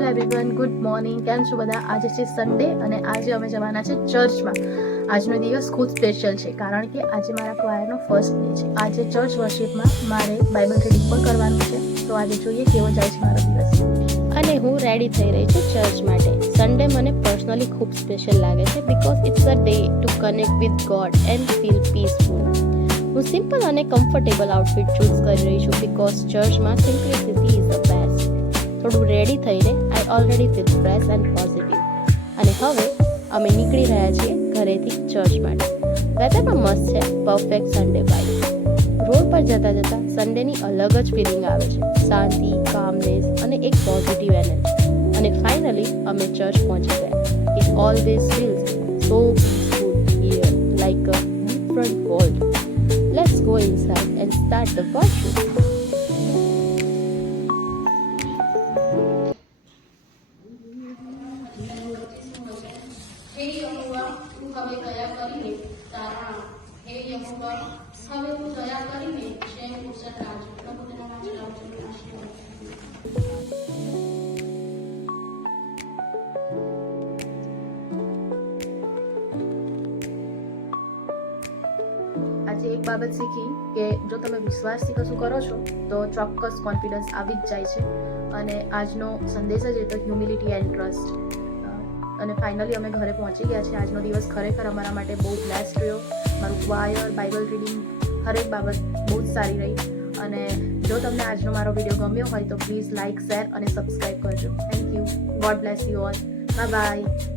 Hello everyone, good morning. કેમ છો બધા? આજે છે સન્ડે અને આજે અમે જવાના છે ચર્ચમાં. આજનો દિવસ ખૂબ સ્પેશિયલ છે કારણ કે આજે મારા ક્વાયરનો ફર્સ્ટ ડે છે. આજે ચર્ચ વર્શિપમાં મારે બાઇબલ રીડિંગ પણ કરવાનું છે. તો આજે જોઈએ કેવો જાય છે મારો દિવસ. અને હું રેડી થઈ રહી છું ચર્ચ માટે. સન્ડે મને પર્સનલી ખૂબ સ્પેશિયલ લાગે છે because it's a day to connect with God and feel peaceful. હું સિમ્પલ અને કમ્ફર્ટેબલ આઉટફિટ ચૂઝ કરી રહી છું બીકોઝ ચર્ચમાં સિમ્પ્લિસિટી ઇઝ ધ બેસ્ટ. થોડું રેડી થઈને I already feel fresh and positive. અને હવે અમે નીકળી રહ્યા છીએ ઘરેથી ચર્ચ માટે. વેધર પણ મસ્ત છે, પરફેક્ટ સન્ડે વાઇબ. રોડ પર જતાં જતાં સન્ડેની અલગ જ ફિલિંગ આવે છે, શાંતિ, કામનેસ અને એક પોઝિટિવ એનર્જી. અને ફાઇનલી અમે ચર્ચ પહોંચી ગયા. It always feels so peaceful here, like a different world. Let's go inside and start the worship. હે યહોવા, તું હવે દયા કરીને તારા હે યહોવા, હવે તું દયા કરીને શેમ પુસ્તક રાજુ પ્રભુ તેના માટે રાજુને આશીર્વાદ. આજે એક બાબત શીખી કે જો તમે વિશ્વાસથી કશું કરો છો તો ચોક્કસ કોન્ફિડન્સ આવી જ જાય છે. અને આજનો સંદેશ જ એ તો હ્યુમિલિટી એન્ડ ટ્રસ્ટ. અને ફાઇનલી અમે ઘરે પહોંચી ગયા છે. આજનો દિવસ ખરેખર અમારા માટે બહુ બ્લેસ્ડ રહ્યો. મારું ક્વાયર, બાઇબલ રીડિંગ, હરેક બાબત બહુ જ સારી રહી. અને જો તમને આજનો મારો વિડીયો ગમ્યો હોય તો પ્લીઝ લાઇક, શેર અને સબસ્ક્રાઈબ કરજો. Thank you. God bless you all. Bye bye.